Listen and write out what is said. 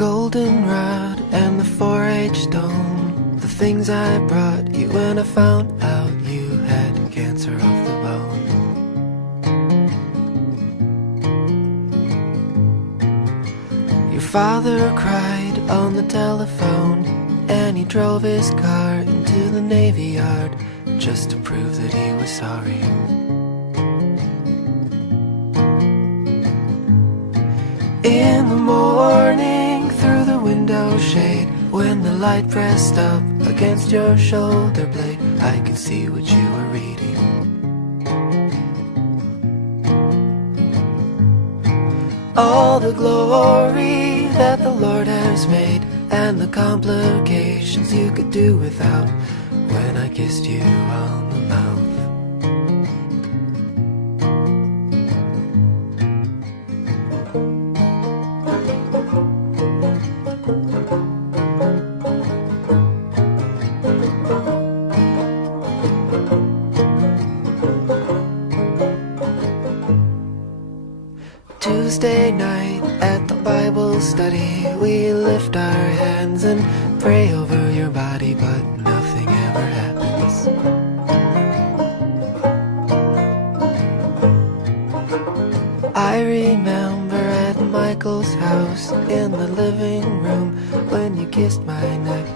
goldenrod and the 4-H stone, the things I brought you when I found out you had cancer of the bone. Your father cried on the telephone, and he drove his car into the Navy Yard just to prove that he was sorry. In the morning, through the window shade, when the light pressed up against your shoulder blade, I could see what you were reading. All the glory that the Lord has made, and the complications you could do without, when I kissed you on the mouth. Tuesday night at the Bible study, we lift our hands and pray over your body, but nothing ever happens. I remember at Michael's house in the living room when you kissed my neck